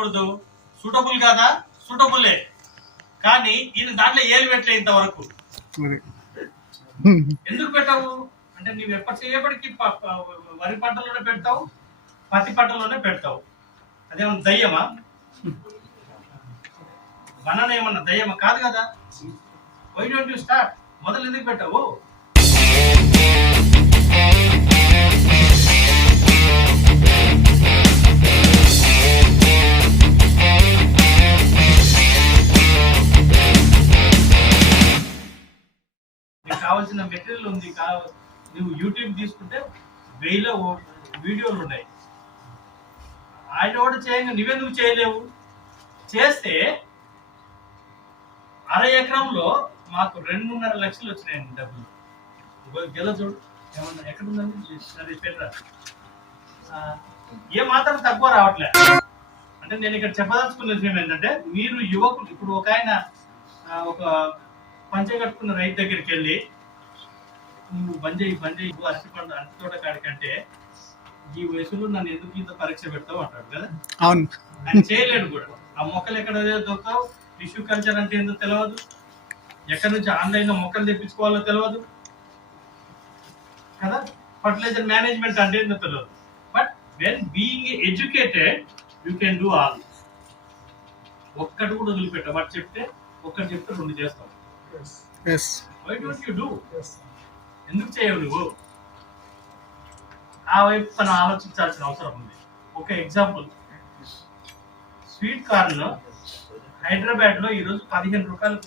చేయకూడదు. సూటబుల్ కాదా? సూటబుల్లే కానీ ఈయన దాంట్లో ఏలు పెట్టలే ఇంతవరకు. ఎందుకు పెట్టావు? అంటే నువ్వు ఎప్పటి చేయబడికి ప- ప- వరి పంటలోనే పెడతావు పత్తి పంటలోనే పెడతావు. అదేమన్నా దయ్యమా? బనానా ఏమన్నా దయ్యమా? కాదు కదా. వై డోంట్ యూ స్టార్ట్ మొదలు ఎందుకు పెట్టావు? కావాల్సిన మెటీరియల్ ఉంది కావ నువ్వు యూట్యూబ్ తీసుకుంటే వెయ్యిలో వీడియోలు ఉన్నాయి. ఆయన కూడా చేయంగా నువ్వెందుకు చేయలేవు. చేస్తే అర ఎకరంలో మాకు రెండున్నర లక్షలు వచ్చినాయండి డబ్బులు. గెల చూడు ఏమన్నా ఎక్కడ ఉందండి? సరే పెట్టరా ఏ మాత్రం తక్కువ రావట్లే. అంటే నేను ఇక్కడ చెప్పదలుచుకున్న విషయం ఏంటంటే మీరు యువకులు ఇప్పుడు ఒక ఆయన ఒక పంచ కట్టుకున్న రైతు దగ్గరికి వెళ్ళి నువ్వు బంజయి బంజయి అరటి పండు అరటి తోట కాడికంటే ఈ వయసులో నన్ను ఎందుకు ఇంత పరీక్ష పెడతావు అంటాడు కదా? అవును. ఆయన చేయలేడు కూడా. ఆ మొక్కలు ఎక్కడ దొరుకుతావు? టిష్యూ కల్చర్ అంటే ఏందో తెలియదు ఎక్కడి నుంచి ఆన్లైన్లో మొక్కలు తెప్పించుకోవాలో తెలియదు కదా? ఫర్టిలైజర్ మేనేజ్మెంట్ అంటే ఏందో తెలియదు but when being educated you can do all ఒక్కటి కూడా వదిలిపెట్ట. వాడు చెప్తే ఒక్కటి చెప్తే రెండు చేస్తావు. Yes why don't you do ఎందుకు చేయవు నువ్వు? ఆ వైపు తను ఆలోచించాల్సిన అవసరం ఉంది. ఒక ఎగ్జాంపుల్ స్వీట్ కార్న్ హైదరాబాద్లో ఈరోజు పదిహేను రూపాయలకు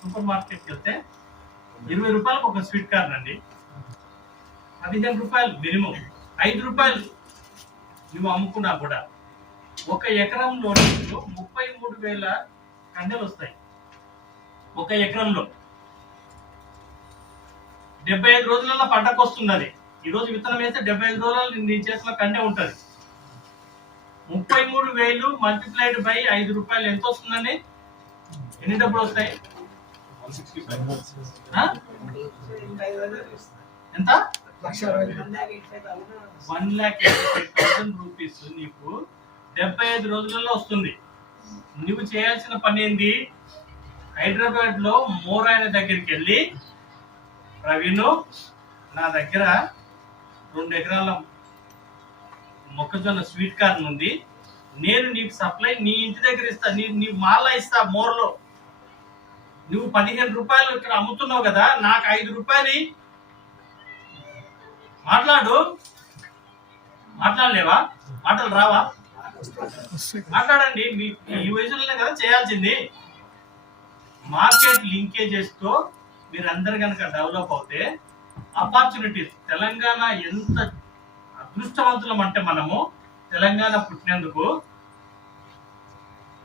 సూపర్ మార్కెట్కి వెళ్తే ఇరవై రూపాయలకు ఒక స్వీట్ కార్న్ అండి పదిహేను రూపాయలు మినిమం. ఐదు రూపాయలు నువ్వు అమ్ముకున్నా కూడా ఒక ఎకరంలో ముప్పై మూడు వేల కండలు వస్తాయి. ఒక ఎకరంలో. డెబ్బై ఐదు రోజులలో పంటకు వస్తుంది ఈ రోజు విత్తనం వేస్తే డెబ్బై ఐదు రోజులలో నీ చేతిలో కంటే ఉంటుంది. ముప్పై మూడు వేలు మల్టిప్లైడ్ బై ఐదు రూపాయలు ఎంత వస్తుందండి? ఎన్ని డబ్బులు వస్తాయి ఎంత? వన్ ల్యాక్ థౌసండ్ రూపీస్ నీకు డెబ్బై ఐదు రోజులలో వస్తుంది. నువ్వు చేయాల్సిన పని ఏంది? హైదరాబాద్లో మోరాయన దగ్గరికి వెళ్ళి ప్రవీణ్ నా దగ్గర రెండు ఎకరాల మొక్కజొన్న స్వీట్ కార్న్ ఉంది. నేను నీకు సప్లై నీ ఇంటి దగ్గర ఇస్తా నీ నీ మాలా ఇస్తా మోర్లో. నువ్వు పదిహేను రూపాయలు ఇక్కడ అమ్ముతున్నావు కదా నాకు ఐదు రూపాయలు మాట్లాడు. మాట్లాడలేవా? మాటలు రావా? మాట్లాడండి మీ ఈ వయసులోనే కదా చేయాల్సింది. మార్కెట్ లింకేజెస్తో మీరందరు కనుక డెవలప్ అవుతే ఆపర్చునిటీస్ తెలంగాణ ఎంత అదృష్టవంతులం అంటే మనము తెలంగాణ పుట్టినందుకు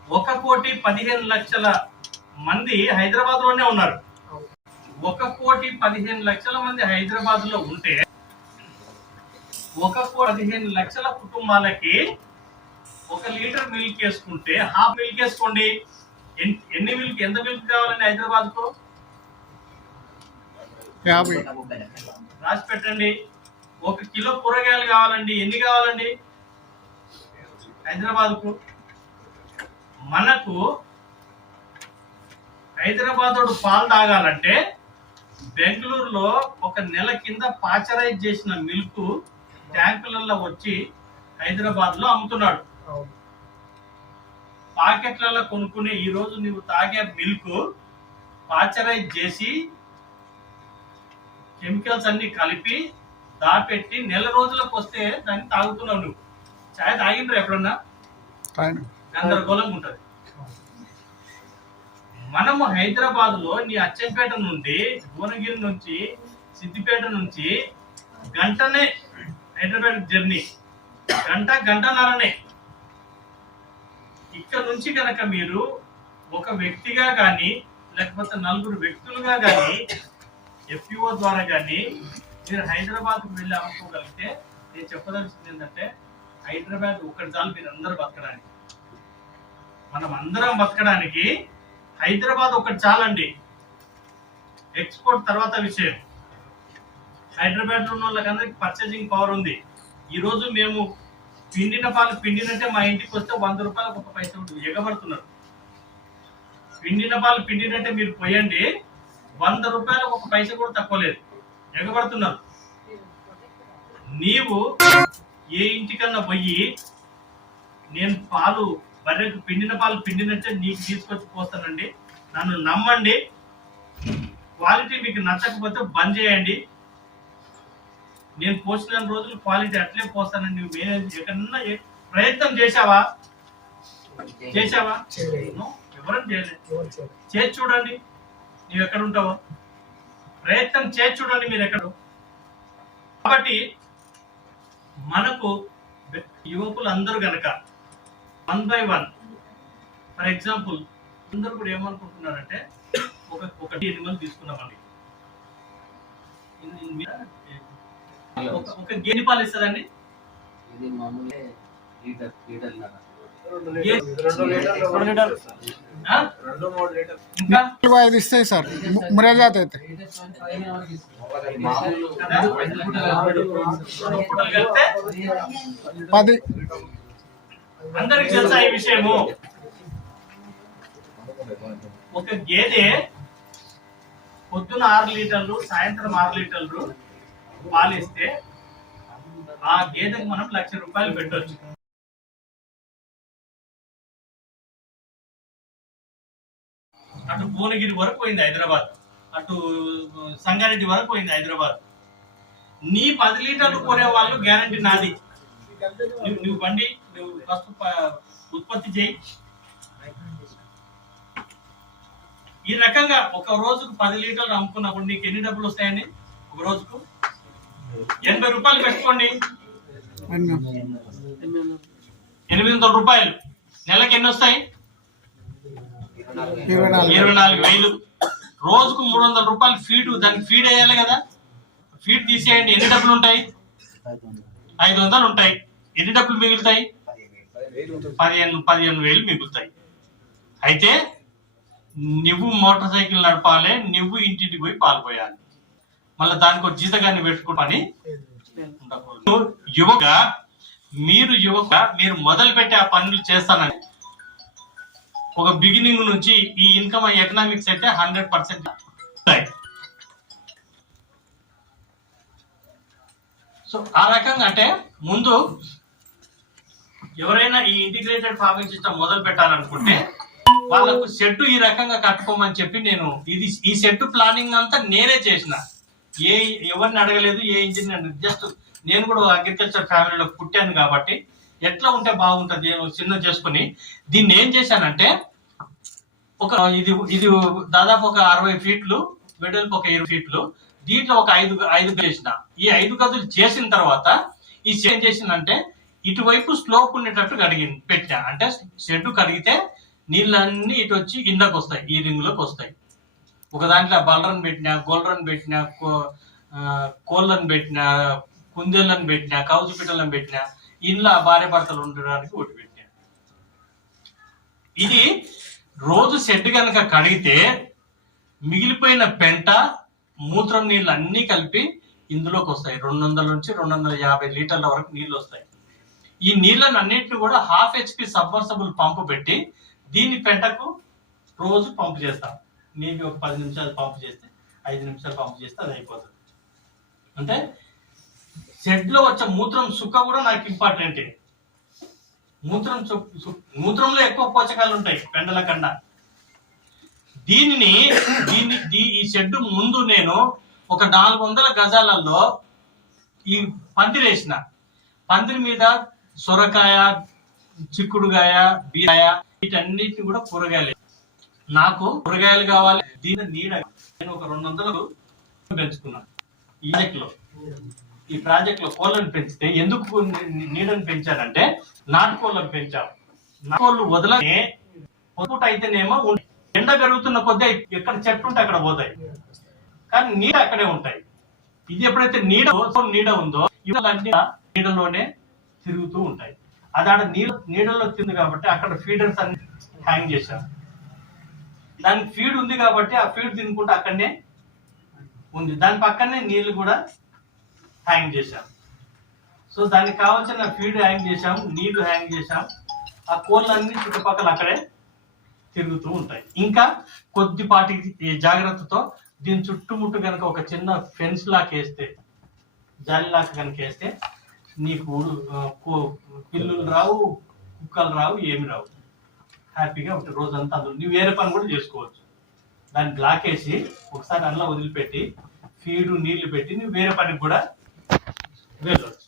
ఒక కోటి పదిహేను లక్షల మంది హైదరాబాద్లోనే ఉన్నారు. ఒక కోటి పదిహేను లక్షల మంది హైదరాబాద్లో ఉంటే ఒక కోటి పదిహేను లక్షల కుటుంబాలకి ఒక లీటర్ మిల్క్ వేసుకుంటే హాఫ్ మిల్క్ వేసుకోండి. ఎన్ని మిల్క్ ఎంత మిల్క్ కావాలండి హైదరాబాద్కు? యాభై. రాసి పెట్టండి. ఒక కిలో కూరగాయలు కావాలండి. ఎన్ని కావాలండి? హైదరాబాద్కు మనకు హైదరాబాద్ పాలు తాగాలంటే బెంగళూరులో ఒక నెల కింద పాచరైజ్ చేసిన మిల్క్ ట్యాంకులలో వచ్చి హైదరాబాద్లో అమ్ముతున్నాడు పాకెట్లలో కొనుక్కునే ఈ రోజు నువ్వు తాగే మిల్క్ పాచరైజ్ చేసి కెమికల్స్ అన్ని కలిపి దాపెట్టి నెల రోజులకు వస్తే దాన్ని తాగుతున్నావు నువ్వు. చాయ్ తాగిండ్రు ఎప్పుడన్నా? గందరగోళంగా ఉంటది. మనము హైదరాబాద్లో నీ అచ్చంపేట నుండి భువనగిరి నుంచి సిద్దిపేట నుంచి గంటనే హైదరాబాద్ జర్నీ. గంట గంటన్నరనే. ఇక్కడ నుంచి కనుక మీరు ఒక వ్యక్తిగా కానీ లేకపోతే నలుగురు వ్యక్తులుగా కానీ ఎఫ్ఈఓ ద్వారా కానీ మీరు హైదరాబాద్కి వెళ్ళి అమ్ముకోగలిగితే నేను చెప్పదలసింది ఏంటంటే హైదరాబాద్ ఒకటి చాలు మీరు అందరూ బతకడానికి. మనం అందరం బతకడానికి హైదరాబాద్ ఒకటి చాలండి. ఎక్స్పోర్ట్ తర్వాత విషయం. హైదరాబాద్ ఉన్న వాళ్ళకందరికి పర్చేసింగ్ పవర్ ఉంది. ఈరోజు మేము పిండిన పాలు పిండినంటే మా ఇంటికి వస్తే వంద రూపాయలకు ఒక పైసా ఉంటుంది ఎగబడుతున్నారు. పిండిన పాలు పిండినంటే మీరు పోయండి. వంద రూపాయలకు ఒక పైసా కూడా తక్కువ లేదు. ఎగబడుతున్నారు. నీవు ఏ ఇంటికన్నా పోయి నేను పాలు బర్రెకు పిండిన పాలు పిండినట్టే నీకు తీసుకొచ్చి పోస్తానండి. నన్ను నమ్మండి. క్వాలిటీ మీకు నచ్చకపోతే బంద్ చేయండి. నేను పోసిన రోజులు క్వాలిటీ అట్లే పోస్తానండి. ఏ- ఎక్కడన్నా ప్రయత్నం చేశావా? చేశావా? ఎవరని చేయలేదు. చేసి చూడండి. నువ్వు ఎక్కడ ఉంటావో ప్రయత్నం చేసి చూడండి మీరు ఎక్కడ కాబట్టి మనకు యువకులు అందరూ గనక one by one for example అందరూ కూడా ఏమనుకుంటున్నారంటే ఒక ఒకటి ఎనిమల్ తీసుకున్నామండి ఒక ఒక గేని పాలు ఇస్తుందండి ఇది మామూలే లీటర్ లీటర్ లాగా ఐదు ఇస్తాయి సార్. మురేజాత్ అయితే. పది. అందరికి తెలుసా ఈ విషయము? ఒక గేదె పొద్దున ఆరు లీటర్లు సాయంత్రం ఆరు లీటర్లు పాలిస్తే ఆ గేదెకి మనం లక్ష రూపాయలు పెట్టొచ్చు. అటు భువనగిరి వరకు పోయింది హైదరాబాద్. అటు సంగారెడ్డి వరకు పోయింది హైదరాబాద్. నీ పది లీటర్లు కొనే వాళ్ళు గ్యారంటీ నాది. నువ్వు బండి నువ్వు ఫస్ట్ ఉత్పత్తి చేయి. ఈ రకంగా ఒక రోజుకు పది లీటర్లు అమ్ముకున్నప్పుడు నీకు ఎన్ని డబ్బులు వస్తాయండి? ఒక రోజుకు? ఎనభై రూపాయలు పెట్టుకోండి. ఎనిమిది వందల రూపాయలు. నెలకి ఎన్ని వస్తాయి? ఇరవై నాలుగు వేలు. రోజుకు మూడు వందల రూపాయలు ఫీడ్ దానికి ఫీడ్ వేయాలి కదా? ఫీడ్ తీసేయండి ఎన్ని డబ్బులు ఉంటాయి? ఐదు వందలు ఉంటాయి. ఎన్ని డబ్బులు మిగులుతాయి? పదిహేను పదిహేను వేలు మిగులుతాయి. అయితే నువ్వు మోటార్ సైకిల్ నడపాలి నువ్వు ఇంటింటికి పోయి పాల్పోయాలి మళ్ళీ దానికి ఒక జీతగాన్ని పెట్టుకో యువక మీరు యువక మీరు మొదలు పెట్టి ఆ పనులు చేస్తానని ఒక బిగినింగ్ నుంచి ఈ ఇన్కమ్ ఎకనామిక్స్ అయితే హండ్రెడ్ పర్సెంట్ సో ఆ రకంగా అంటే ముందు ఎవరైనా ఈ ఇంటిగ్రేటెడ్ ఫార్మింగ్ సిస్టమ్ మొదలు పెట్టాలనుకుంటే వాళ్ళకు సెట్ ఈ రకంగా కట్టుకోమని చెప్పి నేను ఇది ఈ సెట్ ప్లానింగ్ అంతా నేనే చేసిన. ఏ ఎవరిని అడగలేదు ఏ ఇంజనీర్ జస్ట్ నేను కూడా అగ్రికల్చర్ ఫ్యామిలీలో పుట్టాను కాబట్టి ఎట్లా ఉంటే బాగుంటుంది చిన్న చేసుకుని దీన్ని ఏం చేశానంటే ఒక ఇది ఇది దాదాపు ఒక అరవై ఫీట్లు వెడల్పు ఒక ఇరవై ఫీట్లు దీంట్లో ఒక ఐదు ఐదు గదులు చేసిన ఈ ఐదు గదులు చేసిన తర్వాత ఈ ఏం చేసిందంటే ఇటువైపు స్లోప్ ఉండేటట్టు కడిగి పెట్టా అంటే షెడ్ కడిగితే నీళ్ళన్నీ ఇటు వచ్చి కిందకు వస్తాయి ఈ రింగ్లోకి వస్తాయి. ఒక దాంట్లో బలరన్ పెట్టినా గోల్రన్ పెట్టినా కో- ఆ, కోళ్ళని పెట్టినా కుందేళ్ళని పెట్టినా కౌజు పిట్టలను పెట్టినా ఇంట్లో భార్య భర్తలు ఉండడానికి ఓటు పెట్టాను ఇది రోజు షెడ్ కనుక కడిగితే మిగిలిపోయిన పెంట మూత్రం నీళ్ళు అన్నీ కలిపి ఇందులోకి వస్తాయి. రెండు వందల నుంచి రెండు వందల యాభై లీటర్ల వరకు నీళ్ళు వస్తాయి. ఈ నీళ్ళని అన్నింటిని కూడా హాఫ్ హెచ్పి సబ్మర్సబుల్ పంపు పెట్టి దీని పెంటకు రోజు పంపు చేస్తాం. నీకు ఒక పది నిమిషాలు పంపు చేస్తే ఐదు నిమిషాలు పంపు చేస్తే అది అయిపోతుంది. అంటే షెడ్లో వచ్చే మూత్రం సుక్క కూడా నాకు ఇంపార్టెంటే మూత్రం మూత్రంలో ఎక్కువ పోషకాలు ఉంటాయి పెండల కన్నా దీనిని దీన్ని దీ- ఈ షెడ్ ముందు నేను ఒక నాలుగు వందల గజాలలో ఈ పందిరి వేసిన. పందిరి మీద సొరకాయ చిక్కుడుగాయ బీరాయ వీటన్నిటిని కూడా కూరగాయలు నాకు కూరగాయలు కావాలి. దీని నీడ నేను ఒక రెండు వందలు పెంచుకున్నాను. ఈ లో ఈ ప్రాజెక్ట్లో కోళ్ళను పెంచితే ఎందుకు నీడని నీడను పెంచానంటే నాటుకోళ్ళను పెంచాం. నాటుకోళ్ళు వదలనే పూట అయితేనేమో ఎండ పెరుగుతున్న కొద్దీ ఎక్కడ చెట్టు ఉంటే అక్కడ పోతాయి. కానీ నీడ అక్కడే ఉంటాయి. ఇది ఎప్పుడైతే నీడ నీడ ఉందో ఇవన్నీ నీడలోనే తిరుగుతూ ఉంటాయి. అది ఆడ నీడ నీడలో తింది కాబట్టి అక్కడ ఫీడర్స్ అన్ని హ్యాంగ్ చేశారు. దానికి ఫీడ్ ఉంది కాబట్టి ఆ ఫీడ్ తినుకుంటే అక్కడనే ఉంది. దాని పక్కనే నీళ్ళు కూడా హ్యాంగ్ చేశాం. సో దానికి కావాల్సిన ఫీడ్ హ్యాంగ్ చేశాం నీళ్ళు హ్యాంగ్ చేశాం. ఆ కోళ్ళన్నీ చుట్టుపక్కల అక్కడే తిరుగుతూ ఉంటాయి. ఇంకా కొద్దిపాటి జాగ్రత్తతో దీని చుట్టుముట్టు కనుక ఒక చిన్న ఫెన్స్ లాక్ వేస్తే జాలి లాక్ కనుక వేస్తే నీకు పిల్లులు రావు కుక్కలు రావు ఏమి రావు. హ్యాపీగా ఉంటుంది రోజంతా అందులో. నువ్వు వేరే పని కూడా చేసుకోవచ్చు. దాన్ని బ్లాక్ వేసి ఒకసారి అందులో వదిలిపెట్టి ఫీడు నీళ్ళు పెట్టి నువ్వు వేరే పనికి కూడా Exato.